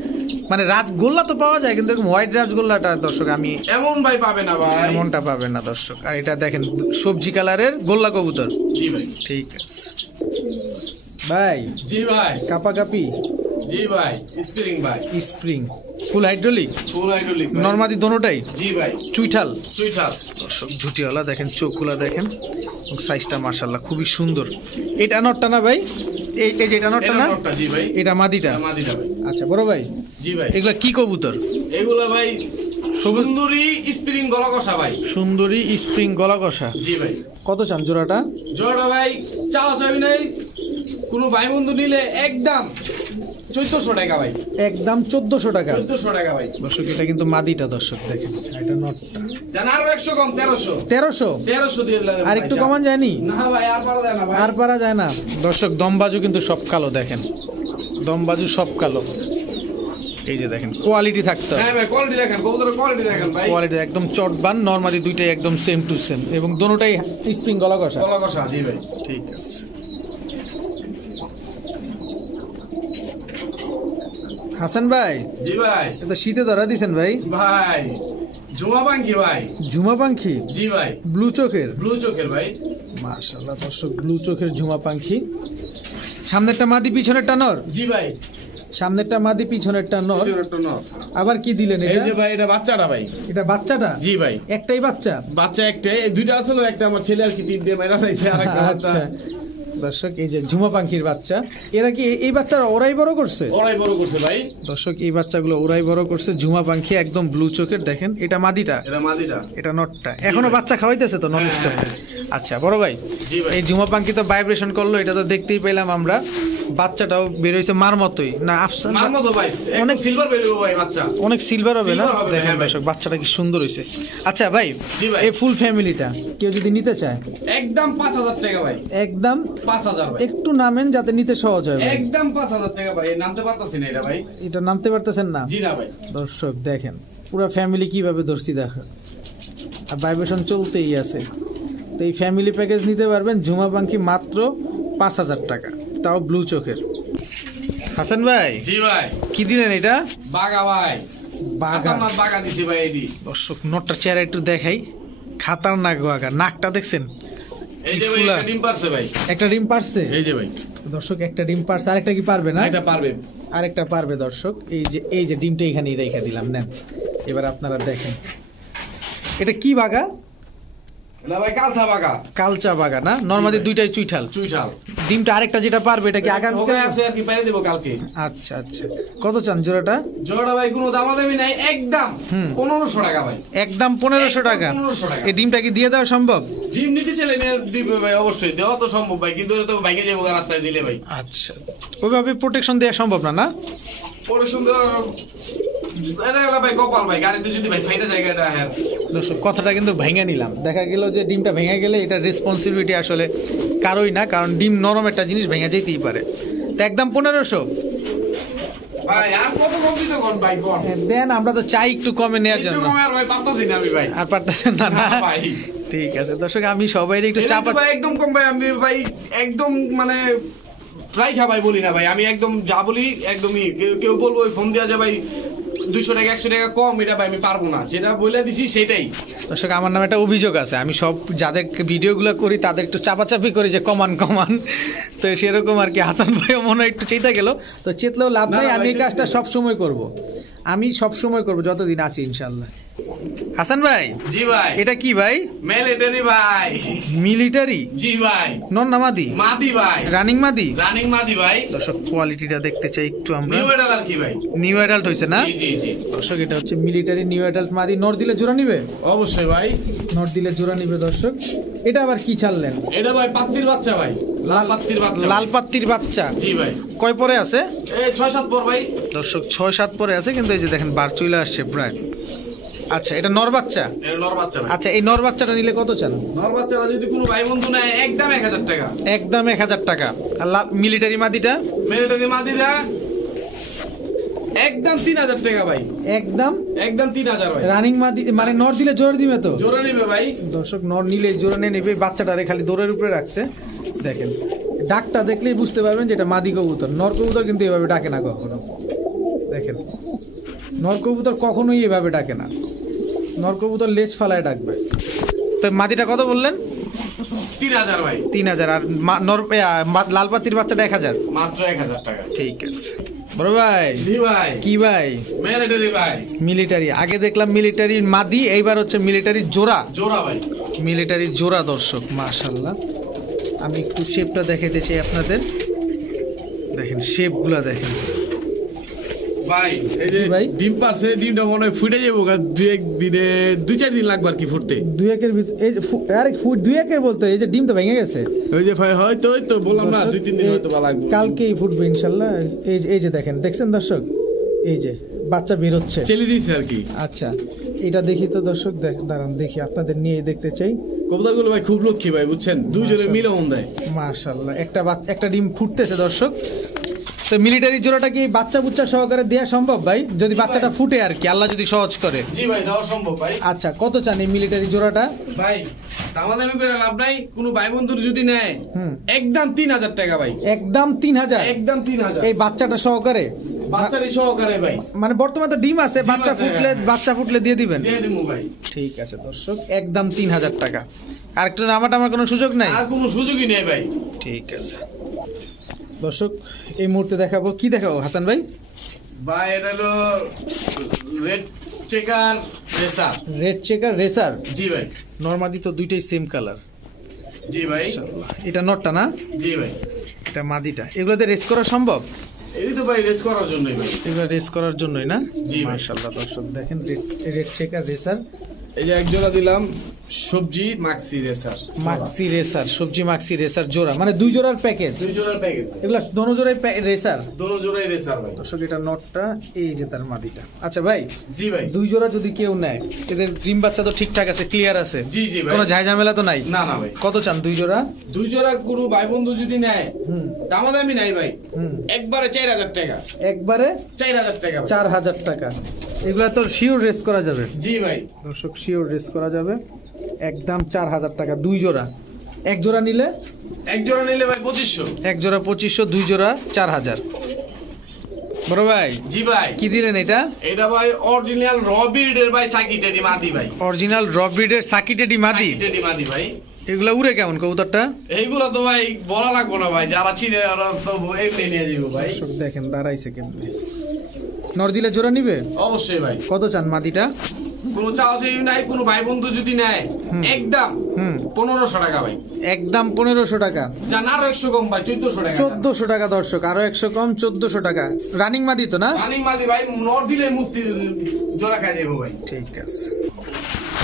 মানে রাজগোল্লা তো পাওয়া যায়, কিন্তু এরকম হোয়াইট রাজগোল্লাটা দর্শক আমি এমন ভাই পাবে না ভাই, এমনটা পাবেন না দর্শক। আর এটা দেখেন সবজি কালারের গোল্লা কবুতর। জি ভাই। ঠিক আছে ভাই। জি ভাই। কাপাকাপি? জি ভাই। স্প্রিং ভাই। Spring full hydraulic? Full hydraulic নরমাদি দোনোটাই? জি ভাই। চুইঠাল? চুইঠাল দর্শক ঝুটিওয়ালা দেখেন, চোখগুলা দেখেন, সাইজটা মাশাআল্লাহ খুবই সুন্দর। এটা নটটা না ভাই? এই যে এটা নটটা না? জি ভাই। এটা মাদিটা? মাদিটা ভাই। আচ্ছা বড় ভাই, জি ভাই। এগুলা কি কবুতর? এগুলা ভাই সুন্দরী স্প্রিং গলা কষা ভাই। সুন্দরী স্প্রিং গলা কষা? জি ভাই। কত চান জোড়াটা? জোড়াটা ভাই চাওয়া চাবি নাই, কোনো ভাই বন্ধু নিলে একদম 1400 টাকা ভাই। একদম 1400 টাকা? 1400 টাকা ভাই। দর্শক এটা কিন্তু মাদিটা দর্শক দেখেন, এটা নটটা। জান আরো 100 কম, 1300। 1300 দিয়ে দিলাম। আর একটু কমান যায়নি? না ভাই, আর পারা যায় না ভাই। আর পারা যায় না দর্শক। দমবাজু কিন্তু সব কালো দেখেন, দমবাজু সব কালো। এই যে দেখেন, কোয়ালিটি থাকতে হবে। হ্যাঁ ভাই, কোয়ালিটি দেখেন, কবুতরের কোয়ালিটি দেখেন ভাই। কোয়ালিটি একদম চটবান, নরমালি দুইটাই একদম সেম টু সেম, এবং দোনোটাই স্প্রিং গলা কষা? গলা কষা, জি ভাই। ঠিক আছে। হাসান ভাই, জি ভাই। এটা শীতে ধরা দিছেন ভাই। ভাই ঝুমা পাঙ্কি ভাই। ঝুমা পাখি, জি ভাই। ব্লু চোখের। ব্লু চোখের ভাই। মাশাআল্লাহ দর্শক, ব্লু চোখের ঝুমা পাখি। সামনেরটা মাদি, পিছনেরটা নর। জি ভাই। সামনেরটা মাদি, পিছনেরটা নর। পিছনেরটা নর। আবার কি দিলেন এই এটা? যে ভাই এটা বাচ্চাটা ভাই। এটা বাচ্চাটা? জি ভাই। একটাই বাচ্চা? বাচ্চা একটাই, দুইটা আসলে একটা আমার ছেলে আর কি টিপ দিয়ে মাইরা লাইছে, আর একটা বাচ্চা। আচ্ছা দর্শক, এই যে ঝুমা পাখির বাচ্চা, এরা কি এই বাচ্চারা ওরাই বড় করছে? ওরাই বড় করছে ভাই। দর্শক এই বাচ্চাগুলো ওরাই বড় করছে। ঝুমা পাখি একদম ব্লু চোখের, দেখেন এটা মাদিটা, এটা মাদিটা, এটা নটটা। এখনো ভাই। বাচ্চা খাওয়াইতেছে তো নন হ্যাঁ, স্টপ? হ্যাঁ। আচ্ছা বড় ভাই, জি ভাই। এই ঝুমা পাখি তো ভাইব্রেশন করলো, এটা তো দেখতেই পেলাম আমরা। বাচ্চাটাও বের হইছে মার মতোই না? আফসান মার মতো ভাই, অনেক সিলভার বেরোবে ভাই বাচ্চা। অনেক সিলভার হবে না? Silver হবে, দেখেন হ্যাঁ ভাই। দর্শক বাচ্চাটা কি সুন্দর হইছে। আচ্ছা ভাই, জি ভাই। এই ফুল ফ্যামিলিটা কেউ যদি নিতে চায়, একদম 5,000 টাকা ভাই। একদম 5,000 ভাই। একটু নামেন যাতে নিতে সহজ হয় ভাই। একদম 5,000 টাকা ভাই। নামতে পারতাছি না এটা ভাই। এটা নামতে পারতেছেন না? জি না ভাই। দর্শক দেখেন পুরো ফ্যামিলি কিভাবে ধরছি, দেখো আর ভাইব্রেশন চলতেই আছে। তো এই ফ্যামিলি প্যাকেজ নিতে পারবেন ঝুমা পাখি মাত্র 5,000 টাকা, তাও ব্লু চোখের। হাসান ভাই, জি ভাই। কি দিলেন এটা? বাগা ভাই। বাগা। আমার বাগা দিছি ভাই এডি। দর্শক নটটার চেহারা একটু দেখাই, খাতারনাক বাগা। নাকটা দেখছেন? এই যে ভাই ফুলা। একটা ডিম পারছে ভাই। একটা ডিম পারছে? এই যে ভাই। দর্শক একটা ডিম পারছে, আরেকটা কি পারবে না? এটা পারবে। আরেকটা পারবে দর্শক। এই যে ডিমটা এখানেই রেখে দিলাম, নেন এবার আপনারা দেখেন। এটা কি বাগা? না ভাই কালচা বাগা। কালচা বাগা না? নরমালি দুইটাই চুইঠাল। চুইঠাল। ডিমটা আরেকটা যেটা পারবে এটা কি আগামী? ওখানে আছে আর কি, পাইরে দেব কালকে। আচ্ছা আচ্ছা, কত চান জোড়াটা? জোড়া ভাই কোনো দামাদামি নাই, একদম 1500 টাকা ভাই। একদম 1500 টাকা। 1500 টাকা। এই ডিমটা কি দিয়ে দেওয়া সম্ভব? জিম নিতে ছেলে নিয়ে দিবে ভাই, অবশ্যই দেওয়া তো সম্ভব ভাই, কিন্তু এটা তো ভাইকে যাবো রাস্তায় দিলে ভাই। আচ্ছা, ওইভাবে প্রোটেকশন দেওয়া সম্ভব না? না পরে সুন্দর এটা গেল ভাই কপাল ভাই, গাড়িতে যদি ভাই ফাইটা জায়গাটা। হ্যাঁ দর্শক কথাটা কিন্তু ভেঙে নিলাম, দেখা গেল যে ডিমটা ভেঙে গেলে এটা রেসপন্সিবিলিটি আসলে কারোই না, কারণ ডিম নরম একটা জিনিস, ভেঙে যেতেই পারে। তো একদম 1500 ভাই। আর কত কম দিতে কোন ভাই কোন দেন, আমরা তো চাই একটু কমে নেওয়ার কিছু জন্য। কমে আর ভাই পারতাছি না আমি ভাই। আর পারতেছেন না? না না ভাই। ঠিক আছে দর্শক, আমি সবাই একটু এটা চাপা। তো ভাই একদম কম ভাই, আমি ভাই একদম মানে রাইখা ভাই বলি না ভাই, আমি একদম যা বলি একদমই। কেউ বলবো ফোন দেওয়া যায় ভাই 200 টাকা 100 টাকা কম, এটা ভাই আমি পারবো না, যেটা বলে দিছি সেটাই। দর্শক আমার নামে একটা অভিযোগ আছে, আমি সব যাদের ভিডিওগুলো করি তাদের একটু চাপাচাপি করি যে কমান কমান। তো সেরকম আর কি হাসান ভাইও মনে হয় একটু চেতা গেল। তো চেতলেও লাভ না, নাই, না আমি ভাই, এই কাজটা সব সময় করব। আমি সব সময় করব যতদিন আছি ইনশাআল্লাহ। হাসান ভাই, জি ভাই। এটা কি ভাই? মিলিটারি ভাই। মিলিটারি? জি ভাই। নন না মাদি? মাদি ভাই। রানিং মাদি? রানিং মাদি ভাই। দর্শক কোয়ালিটিটা দেখতে চাই একটু আমরা। নিউ এডাল আর কি ভাই। নিউ অ্যাডাল্ট হয়েছে না? জি জি জি। দর্শক এটা হচ্ছে মিলিটারি নিউ অ্যাডাল্ট মাদি। নর দিলে জোড়া নিবে? অবশ্যই ভাই। নর দিলে জোড়া নিবে দর্শক। এটা আবার কি ছাড়লেন? এটা ভাই পাত্তির বাচ্চা ভাই, লাল পাত্তির বাচ্চা। লাল পাত্তির বাচ্চা? জি ভাই। কয় পরে আছে? এই 6-7 পর ভাই। দর্শক 6-7 পরে আছে, কিন্তু এই যে দেখেন বার চলে আসছে প্রায়। আচ্ছা, এটা নর বাচ্চা? এটা নর বাচ্চা ভাই। আচ্ছা, এই নর বাচ্চাটা নিলে কত চান? নর বাচ্চারা যদি কোনো ভাই বন্ধু নেয় একদম 1000 টাকা। একদম 1000 টাকা। আর মিলিটারি মাদিটা? মিলিটারি মাদিরা একদম 3000 টাকা ভাই। একদম 3000 ভাই। রানিং মাদি মানে নর দিলে জোর দিবে তো? জোড়া নিবে ভাই। দর্শক নর নিলে জোরে নিয়ে নেবে। বাচ্চাটারে খালি দৌড়ের উপরে রাখছে, দেখেন ডাকটা দেখলেই বুঝতে পারবেন যে এটা মাদি কবুতর। নর কবুতর কিন্তু এভাবে ডাকে না কখনো, দেখেন নর কবুতর কখনোই এভাবে ডাকে না। নর কবুতর লেজ ফালায় ডাকবে। তো মাদিটা কত বললেন? 3000 ভাই। 3000। আর লাল পাতির বাচ্চাটা 1000? মাত্র 1000 টাকা। ঠিক আছে বড় ভাই। জি ভাই। কি ভাই? মিলিটারি ভাই। মিলিটারি। আগে দেখলাম মিলিটারি মাদি, এইবার হচ্ছে মিলিটারি জোড়া। জোড়া ভাই। মিলিটারি জোড়া দর্শক, মাশাআল্লাহ। আমি একটু শেপটা দেখাতে চাই আপনাদের, দেখেন শেপগুলা দেখেন ভাই। এই যে জি ভাই। ডিম পারছে, ডিমটা মনে হয় ফুটে যাবো দিনে 2-4 দিন লাগবে আর কি ফুটতে। 2 একের ভিতর? এই যে আরে ফুট 2 একের বলতে এই যে ডিম তো ভেঙে গেছে। ওই যে ভাই হয়তো ওই তো বললাম না 2-3 দিন হয়তো লাগবে। কালকেই ফুটবে ইনশাআল্লাহ। এই যে দেখেন, দেখছেন দর্শক, এই যে বাচ্চা বের হচ্ছে। চেলে দিয়েছে আর কি। আচ্ছা, এটা দেখি তো দর্শক, দাঁড়ান দেখি, আপনাদের নিয়ে দেখতে চাই। কবুতরগুলো ভাই খুব লক্ষ্মী ভাই, বুঝছেন, দুইজনে মিলে মন দেয়। মাশাআল্লাহ, একটা ডিম ফুটতেছে দর্শক। তো মিলিটারি জোড়াটা কি বাচ্চা বুচ্চা সহকারে দেওয়া সম্ভব ভাই, যদি বাচ্চাটা ফুটে আর কি, আল্লাহ যদি সহজ করে? জি ভাই, দেওয়া সম্ভব ভাই। আচ্ছা, কত চান এই মিলিটারি জোড়াটা? ভাই দামাদামি করে লাভ নাই, কোনো ভাই বন্ধুর যদি নেয় একদম 3000 টাকা ভাই। একদম 3000? একদম 3000। এই বাচ্চাটা সহকারে? বাচ্চারই সহকারে ভাই। মানে বর্তমানে তো ডিম আছে, ডিম বাচ্চা আছে, ফুটলে হ্যাঁ। বাচ্চা ফুটলে দিয়ে দিবেন। দিয়ে দিমু ভাই। ঠিক আছে দর্শক, একদম 3000 টাকা। আর একটু নামাটা আমার কোনো সুযোগ নাই। আর কোনো সুযোগই নেই ভাই। ঠিক আছে দর্শক, এই মুহূর্তে দেখাবো, কি দেখাবো হাসান ভাই? ভাই এটা হলো red checker racer. Red checker racer. জি ভাই। নরমালি তো দুইটাই সেম কালার। জি ভাই। এটা নটটা না? জি ভাই। এটা মাদিটা। এগুলোতে রেস করা সম্ভব? এই তো ভাই রেস করার জন্যই ভাই। এগুলো রেস করার জন্যই না? জি ভাই। মাশাআল্লাহ দর্শক দেখেন, রেড চেকার রেসার। এই যে এক জোড়া দিলাম সবজি মাক্সি রেসার। মাক্সি রেসার, সবজি মাক্সি রেসার জোড়া, মানে দুই জোড়ার প্যাকেজ। দুই জোড়ার প্যাকেজ। এগুলা দোনো জোড়াই রেসার। দোনো জোড়াই রেসার ভাই। দর্শক এটা নটটা, এই যে তার মাদিটা। আচ্ছা ভাই, জি ভাই। দুই জোড়া যদি কেউ নেয়, এদের ডিম বাচ্চা তো ঠিকঠাক আছে, ক্লিয়ার আছে? জি জি ভাই। কোনো ঝামেলা তো নাই? না না ভাই। কত চান দুই জোড়া? দুই জোড়া কোনো ভাই বন্ধু যদি নেয়, দামাদামি নাই ভাই, হুম। একবারে 4000 টাকা। একবারে 4000 টাকা ভাই। 4000 টাকা। এগুলা তো শিওর রেস করা যাবে জি ভাই। দর্শক, শিওর রেস করা যাবে। একদম 4000 টাকা দুই জোড়া। এক জোড়া নিলে? এক জোড়া নিলে ভাই 2500। এক জোড়া 2500, দুই জোড়া 4000। বড় ভাই জি ভাই। কি দিলেন এটা? এটা ভাই অরিজিনাল রবিডের ভাই সাকিটেডি মাদি ভাই। অরিজিনাল রবিডের সাকিটেডি মাদি। সাকিটেডি মাদি ভাই। এগুলা উড়ে কেমন কবুতরটা? এইগুলো তো ভাই বলা লাগবো না ভাই, যারা চিনে ওরা তো এমনি নিয়ে যাবো ভাই। দর্শক দেখেন দাঁড়াইছে কেমনে। নর দিলে জোড়া নিবে? অবশ্যই ভাই। কত চান মাদিটা? কোনো চাওয়া চাই নাই, কোনো ভাই বন্ধু যদি নেয় একদম 1500 টাকা ভাই। একদম 1500 টাকা। জান আরো 100 কম ভাই, 1400 টাকা। 1400 টাকা দর্শক, আরো 100 কম, 1400 টাকা। রানিং মাদি তো না? রানিং মাদি ভাই, নর দিলে মুফতি জোড়া খাই যাবো ভাই। ঠিক আছে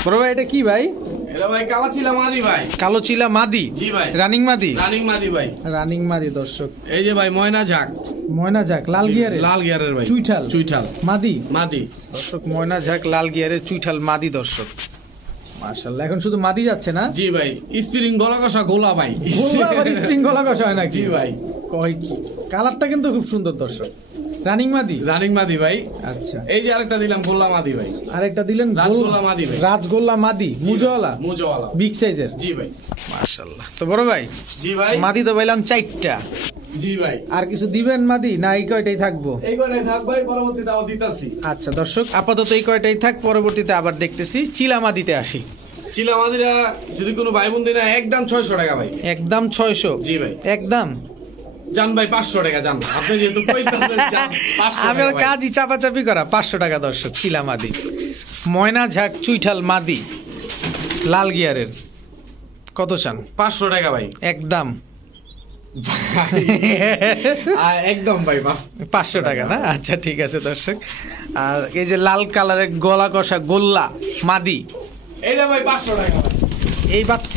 বড় ভাই, এটা কি ভাই? এটা ভাই কালা চিলা মাদি ভাই। কালো চিলা মাদি? জি ভাই। রানিং মাদি? রানিং মাদি ভাই। রানিং মাদি দর্শক। এই যে ভাই ময়না ঝাক। ময়না ঝাক লাল গিয়ারে? লাল গিয়ারের ভাই। চুইঠাল? চুইঠাল মাদি? মাদি দর্শক ময়না ঝাক লাল গিয়ারের চুইঠাল মাদি দর্শক। মাশাআল্লাহ, এখন শুধু মাদি যাচ্ছে না? জি ভাই। স্প্রিং গলা কষা গোলা ভাই। গোল্লা আবার স্প্রিং গলা কষা হয় নাকি? জি ভাই। কয় কি, কালারটা কিন্তু খুব সুন্দর দর্শক। রানিং মাদি? রানিং মাদি ভাই। আচ্ছা, এই যে আরেকটা দিলাম গোল্লা মাদি ভাই। আরেকটা দিলেন রাজগোল্লা মাদি ভাই। রাজগোল্লা মাদি, মুজওয়ালা? মুজওয়ালা বিগ সাইজের? জি ভাই। মাশাআল্লাহ। তো বড় ভাই জি ভাই। মাদি তো পাইলাম 4টা। জি ভাই। আর কিছু দিবেন মাদি, না এই কয়টাই থাকবো? এই কয়টাই থাক ভাই, পরবর্তীতে আবার দিতাছি। আচ্ছা দর্শক, আপাতত এই কয়টাই থাক, পরবর্তীতে আবার দেখতেছি। চিলা মাদিতে আসি। চিলা মাদিরা যদি কোনো ভাই বন্ধু নেয় একদম 600 টাকা ভাই। একদম 600? জি ভাই। একদম জান ভাই 500 টাকা জান, আপনি যেহেতু কইতাছেন জান 500 আমি টাকা ভাই। কাজই চাপাচাপি করা। 500 টাকা দর্শক, চিলা মাদি। ময়না ঝাক চুইঠাল মাদি লাল গিয়ারের কত চান? 500 টাকা ভাই। একদম একদম ভাই 500 টাকা না? আচ্ছা ঠিক আছে দর্শক। আর এই যে লাল কালারের গলা কষা গোল্লা মাদি, এইটা ভাই 500 টাকা।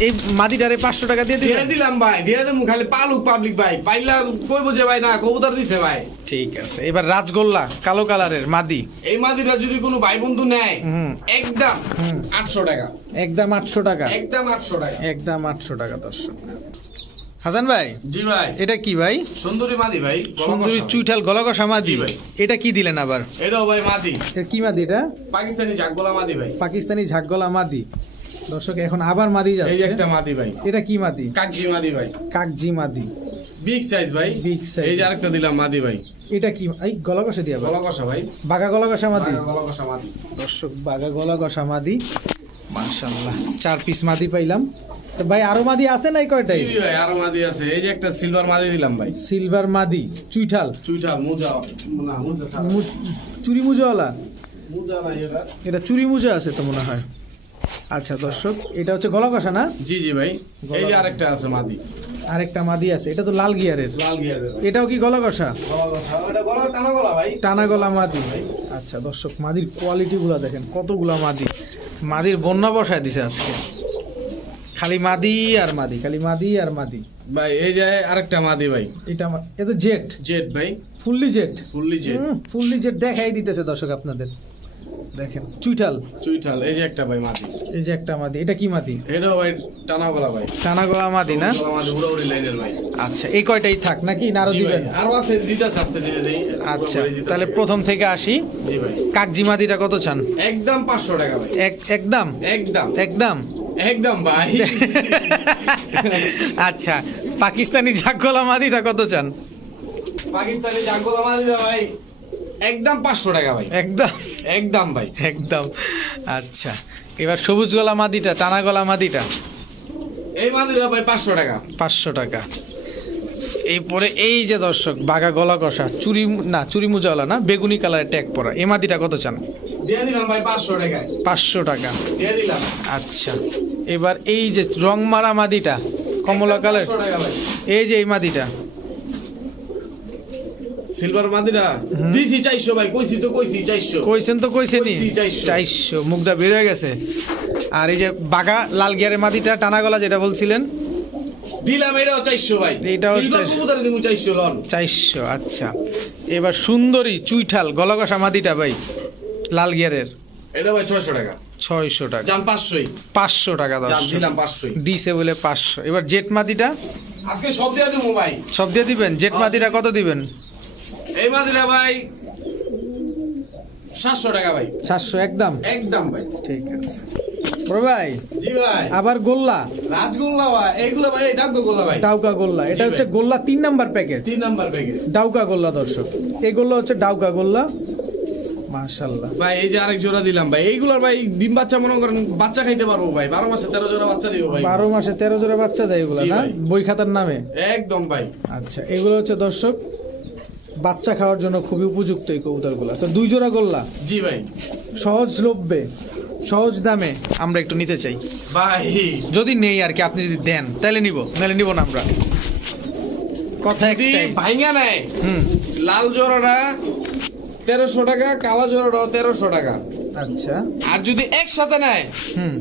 এই মাদিটারে 500 টাকা দিয়ে দিয়ে দিবেন? দিলাম ভাই, দিয়ে দেবো। খালি পালুক পাবলিক ভাই, পাইলা কইবো যে ভাই না কবুতর দিছে ভাই। ঠিক আছে। এবার রাজগোল্লা কালো কালারের মাদি, এই মাদিটা যদি কোনো ভাই বন্ধু নেয় একদম 800 টাকা। একদম 800 টাকা? একদম 800 টাকা। একদম 800 টাকা দর্শক। হাসান ভাই জি ভাই। এটা কি ভাই? সুন্দরী মাদি ভাই। সুন্দরী চুইঠাল গলা কষা মাদি? জি ভাই। এটা কি দিলেন আবার? এটাও ভাই মাদি। এটা কি মাদি? এটা পাকিস্তানি জাগগোলা মাদি ভাই। পাকিস্তানি ঝাকগলা মাদি দর্শক। এখন আবার মাদি এই যে যাচ্ছে। একটা মাদি ভাই। এটা কি মাদি? কাকজি মাদি ভাই। কাকজি মাদি, বিগ সাইজ ভাই। Big size. এই যে আরেকটা দিলাম মাদি ভাই। এটা কি? এই গলা কষা দিয়া গলা কষা ভাই। বাঘা গলা কষা মাদি গলা কষা মাদি দর্শক। বাঘা গলা কষা মাদি, মাশাআল্লাহ। 4 পিস মাদি পাইলাম। তো ভাই আরো মাদি আছে না এই কয়টাই? জি ভাই আরো মাদি আছে। এই যে একটা সিলভার মাদি দিলাম ভাই। সিলভার মাদি চুইঠাল? চুইঠাল মুজা না মুজা ছাড়া। চুরি মুজওয়ালা? মুজা না এটা। এটা চুরি মুজা আছে তো মনে হয়। আচ্ছা দর্শক, এটা হচ্ছে গলা কষা না? জি জি ভাই। এই যে আরেকটা আছে মাদি। আরেকটা মাদি আছে, এটা তো লাল গিয়ারের। লাল গিয়ারের ভাই। এটাও কি গলা কষা? গলা কষা। এটা গলা টানা গলা ভাই। টানা গলা মাদি। আচ্ছা দর্শক, মাদির কোয়ালিটি গুলা দেখেন, কতগুলা মাদি। মাদির বন্যা বসায় দিছে আজকে, খালি মাদি আর মাদি, খালি মাদি আর মাদি ভাই। এই যে আরেকটা মাদি ভাই। এটা এ তো জেট? জেট ভাই। Fully jet? Fully jet. Fully jet দেখাই দিতেছে দর্শক আপনাদের। দেখেন চুইঠাল। চুইঠাল। এই যে একটা ভাই মাদি। এই যে একটা মাদি, এটা কি মাদি? এটাও ভাই টানা গলা ভাই। টানা গলা মাদি না? গলা মাদি উড়াউড়ি লাইনের ভাই। আচ্ছা, এই কয়টাই থাক নাকি না আরো জি ভাই, দিবেন? আরো আছে, দিতাছে আস্তে ধীরে দেই। আচ্ছা তাহলে প্রথম থেকে আসি। জি ভাই। কাকজি মাদিটা কত চান? একদম 500 টাকা ভাই। একদম? একদম একদম একদম ভাই। আচ্ছা, পাকিস্তানি ঝাকগলা মাদিটা কত চান? পাকিস্তানি জাগগোলা মাদি ভাই একদম 500 টাকা ভাই, একদম একদম ভাই, একদম। আচ্ছা, এবার সবুজ গলা মাদিটা, টানা গলা মাদিটা এই মাদিটা ভাই 500 টাকা। 500 টাকা। এরপরে এই যে দর্শক বাঘা গলা কষা, চুরি মুজাওয়ালা না, বেগুনি কালারের ট্যাগ পরা, এই মাদিটা কত চান? দিয়ে দিলাম ভাই 500 টাকায়, 500 টাকা। দিয়ে দিলাম। আচ্ছা, এবার এই যে রং মারা মাদিটা কমলা কালার, 500 টাকা ভাই। এই যে এই মাদিটা সিলভার মাদিরা দিছি 400 ভাই, কইছি 400। কইছেন তো কইছেনই, কইছি 400। 400 মুখটা বের হয়ে গেছে। আর এই যে বাঘা লাল গিয়ারের মাদিটা টানা গলা যেটা বলছিলেন, দিলাম এটাও 400 ভাই, এটাও সিলভার 400 কবুতর দিমু 400 লন। 400। আচ্ছা, এবার সুন্দরী চুইঠাল গলা কষা মাদিটা ভাই লাল গিয়ারের, এটা ভাই 600 টাকা, 600 টাকা। জান 500ই, 500 টাকা জান দর্শক দিলাম 500ই। দিছে বলে 500। এবার জেট মাদিটা আজকে সব দিয়ে দেবো ভাই। সব দিয়ে দিবেন। জেট মাদিটা কত দিবেন? এই মাদিরা ভাই 700 টাকা ভাই, 700 একদম। একদম ভাই। ঠিক আছে বড় ভাই। জি ভাই, আবার গোল্লা রাজগোল্লা ভাই, এইগুলো ভাই ডাকবো গোল্লা ভাই, ডাউকা গোল্লা, এটা জি হচ্ছে ভাই। গোল্লা 3 নাম্বার প্যাকেজ, 3 নাম্বার প্যাকেজ ডাউকা গোল্লা দর্শক। এই গোল্লা হচ্ছে ডাউকা গোল্লা, মাশাআল্লাহ। ভাই। এই যে আরেক জোড়া দিলাম ভাই, এইগুলোর ভাই ডিম বাচ্চা মনে করেন বাচ্চা খাইতে পারবো ভাই, 12 মাসে 13 জোড়া বাচ্চা দিব ভাই, 12 মাসে 13 জোড়া বাচ্চা দেয় এগুলো জি না, ভাই। বই খাতার নামে। একদম ভাই। আচ্ছা, এগুলো হচ্ছে দর্শক বাচ্চা খাওয়ার জন্য খুবই উপযুক্ত এই কবুতরগুলো। তো 2 জোড়া গোল্লা জি ভাই, সহজলভ্যে সহজ দামে আমরা একটু নিতে চাই, ভাই যদি নেই আর কি, আপনি যদি দেন তাহলে নিব, নাহলে নিব না আমরা। কথা যদি একটাই। ভাইঙ্গা নেয়, হুম, লাল জোড়াটা 1300 টাকা, কালো জোড়াটাও 1300 টাকা। আচ্ছা, আর যদি একসাথে নেয় হুম,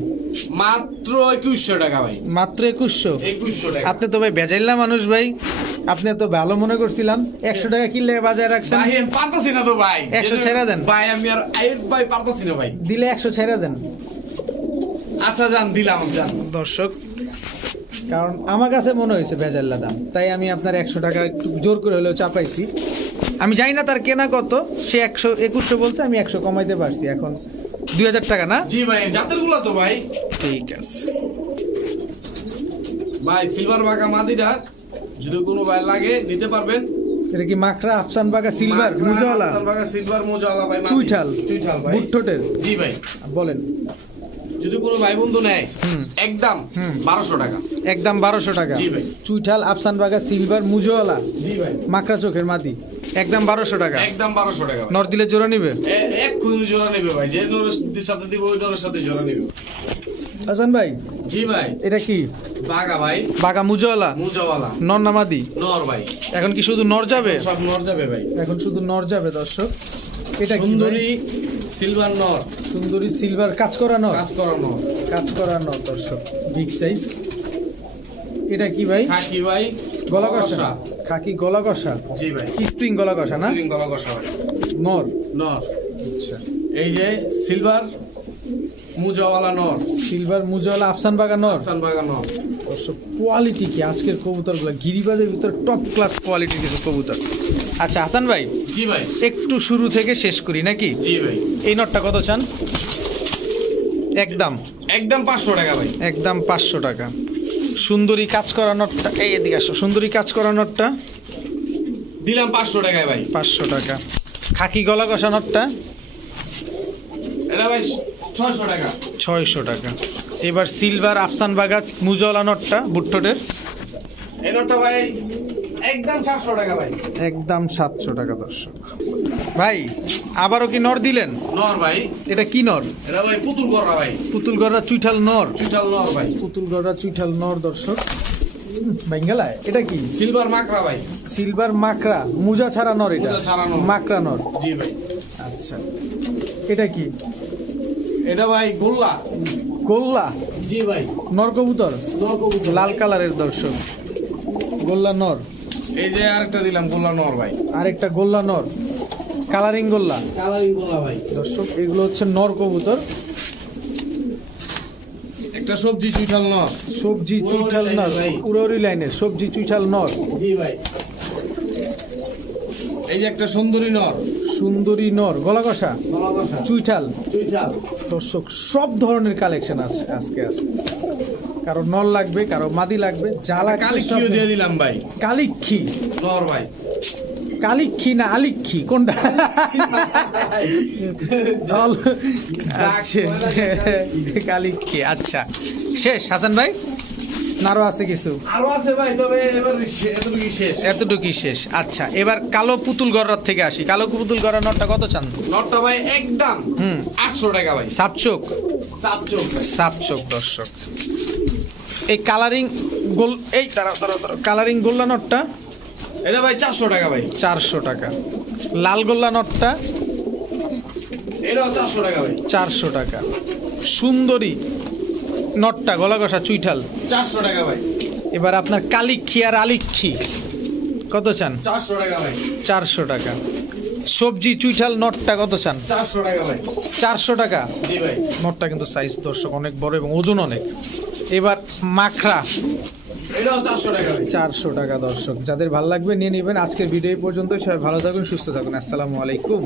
মাত্র 2100 টাকা ভাই, মাত্র 2100। 2100 টাকা। আপনি তো ভাই বেজাইল্লা মানুষ ভাই, আপনি তো ভালো মনে করছিলাম 100 টাকা কিনলে বাজায় রাখছেন, ভাই আমি পারতাছি না তো ভাই, 100 ছেড়ে দেন। ভাই আমি আর আইস ভাই পারতাছি না ভাই। দিলে 100 ছেড়ে দেন আচ্ছা জান, দিলাম জান। দর্শক, কারণ আমার কাছে মনে হয়েছে বেজাল্লা দাম, তাই আমি আপনার 100 টাকা একটু জোর করে হলেও চাপাইছি। আমি জানি না তার কেনা কত, সে 2100 বলছে, আমি 100 কমাইতে পারছি, এখন 2000 টাকা না? জি ভাই, জাতের গুলা তো ভাই। ঠিক আছে ভাই সিলভার বাগা মাদিটা যদি কোনো ভাই লাগে নিতে পারবেন। এটা কি মাকড়া আফসান বাগা সিলভার মুজাওয়ালা বাগা সিলভার মোজাওয়ালা ভাই, মাদি। চুইঠাল চুইঠাল ভাই, বুটঠোঁটের? জি ভাই। বলেন। যদি কোনো ভাই বন্ধু নেয় হুম। একদম হুম। 1200 টাকা, একদম 1200 টাকা। জি ভাই। চুইঠাল আফসান বাগা সিলভার মুজাওয়ালা জি ভাই, মাকড়া চোখের মাদি, একদম 1200 টাকা। একদম 1200 টাকা ভাই। নর দিলে জোড়া নিবে? এক কুইল জোড়া নেবে ভাই, যে নরের সাথে দিব ওই নরের সাথে জোড়া নেবে। হাসান ভাই, জি ভাই, এটা কি বাগা ভাই, বাগা মুজাওয়ালা মুজাওয়ালা নর না মাদি? নর ভাই। এখন কি শুধু নর যাবে? সব নর যাবে ভাই। এখন শুধু নর যাবে দর্শক। এটা কি ভাই? সুন্দরী সিলভার নর, সুন্দরী সিলভার কাজ করা নর, কাজ করা নর। কাজ করা নর দর্শক, বিগ সাইজ। এটা কি ভাই? খাকি ভাই, গলা কষা, খাকি গলা কষা, জি ভাই, কি স্প্রিং গলা কষা না? স্প্রিং গলা কষা ভাই, নর। নর। আচ্ছা, এই যে সিলভার মুজাওয়ালা নর, সিলভার মুজাওয়ালা আফসান বাগা নর। আফসান বাগা নর। দর্শক, কোয়ালিটি কি আজকের কবুতরগুলো, গিরিবাজের ভিতর টপ ক্লাস কোয়ালিটির কিছু কবুতর। আচ্ছা হাসান ভাই, জি ভাই, একটু শুরু থেকে শেষ করি নাকি? জি ভাই। এই নটটা কত চান? একদম একদম 500 টাকা ভাই, একদম 500 টাকা। সুন্দরী কাজ করা নটটা, এই এদিকে আসো, সুন্দরী কাজ করা নটটা দিলাম 500 টাকায় ভাই। 500 টাকা। খাকি গলা কষা নটটা এটা ভাই 600 টাকা। 600 টাকা। এবার সিলভার আফসান বাগা মুজাওয়ালা নটটা বুটঠোঁটের, এই নটটা ভাই একদম 700 টাকা ভাই, একদম 700 টাকা দর্শক। ভাই আবারও কি নর দিলেন? নর ভাই। এটা কি নর? এটা ভাই পুতুল গড়া ভাই, পুতুল গড়া চুইঠাল নর, চুইঠাল নর ভাই, পুতুল গড়া চুইঠাল নর দর্শক। বেঙ্গালায় এটা কি? সিলভার মাকড়া ভাই, সিলভার মাকড়া, মুজা ছাড়া নর, এটা মুজা ছাড়া নর। মাকড়া নর। জি ভাই। আচ্ছা, এটা কি? এটা ভাই গোল্লা, গোল্লা জি ভাই, নর কবুতর, নর কবুতর, লাল কালারের দর্শক, গোল্লা নর। এই যে আরেকটা দিলাম গোল্লা নর ভাই, আরেকটা গোল্লা নর, কালারিং গোল্লা কালারিং গোল্লা ভাই। দর্শক। এগুলো হচ্ছে নর কবুতর। একটা সবজি চুইঠাল নর, সবজি চুইঠাল নর, ভাই। উড়াউড়ি লাইনের সবজি চুইঠাল নর। জি ভাই। এই যে একটা সুন্দরী নর, সুন্দরী নর গলা কষা গলা কষা, চুইঠাল চুইঠাল। দর্শক, সব ধরনের কালেকশন আছে আজকে আছে। কারো নর লাগবে, কারো মাদি লাগবে, যা লাগবে সব। কালিখিও দিয়ে দিলাম ভাই, কালিক্ষি নর ভাই, কালিক্ষী না আলিক্ষী কোনটা? আচ্ছা, কালিক্ষী। আচ্ছা শেষ হাসান ভাই, না আরো আছে কিছু? আরো আছে ভাই, তবে এবার এতটুকুই শেষ। এতটুকুই শেষ। আচ্ছা এবার কালো পুতুল গড়ার থেকে আসি। কালো পুতুল গড়ার নটটা কত চান? নটটা ভাই একদম 800 টাকা ভাই। সাপচোক, সাপচোক ভাই। সাপচোক দর্শক। এই কালারিং গোল, এই দাঁড়াও দাঁড়াও দাঁড়াও, কালারিং গোল্লা নটটা এটা ভাই 400 টাকা ভাই। 400 টাকা। লাল গোল্লা নটটা এটাও 400 টাকা ভাই। 400 টাকা। সুন্দরী নটটা গলা কষা চুইঠাল 400 টাকা ভাই। এবার আপনার কালিক্ষী আর আলিক্ষী কত চান? 400 টাকা ভাই। 400 টাকা। সবজি চুইঠাল নটটা কত চান? 400 টাকা ভাই। 400 টাকা। জি ভাই। নটটা কিন্তু সাইজ দর্শক অনেক বড় এবং ওজন অনেক। এবার মাখরা এটাও 400 টাকা ভাই। 400 টাকা দর্শক। যাদের ভালো লাগবে নিয়ে নেবেন। আজকের ভিডিও এই পর্যন্ত। সবাই ভালো থাকুন, সুস্থ থাকুন। আসসালামু আলাইকুম।